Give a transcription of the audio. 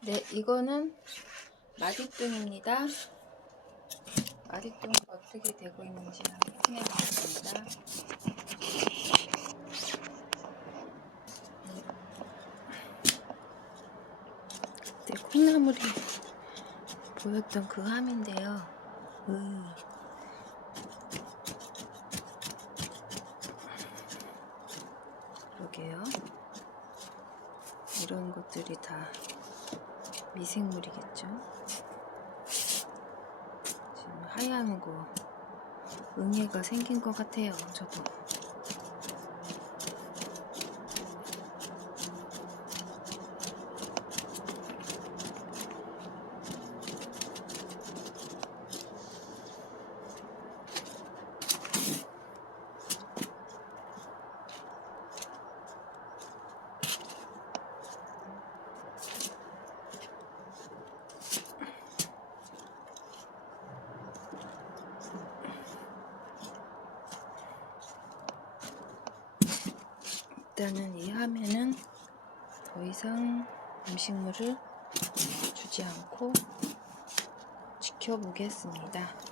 네, 이거는 마디뚱입니다. 마디뚱 어떻게 되고 있는지 확인해 보겠습니다. 그때 콩나물이 보였던 그 함인데요. 으. 여기요. 이런 것들이 다 미생물이겠죠. 지금 하얀 거 응애가 생긴 것 같아요. 저도. 일단은 이 함에는 더 이상 음식물을 주지 않고 지켜보겠습니다.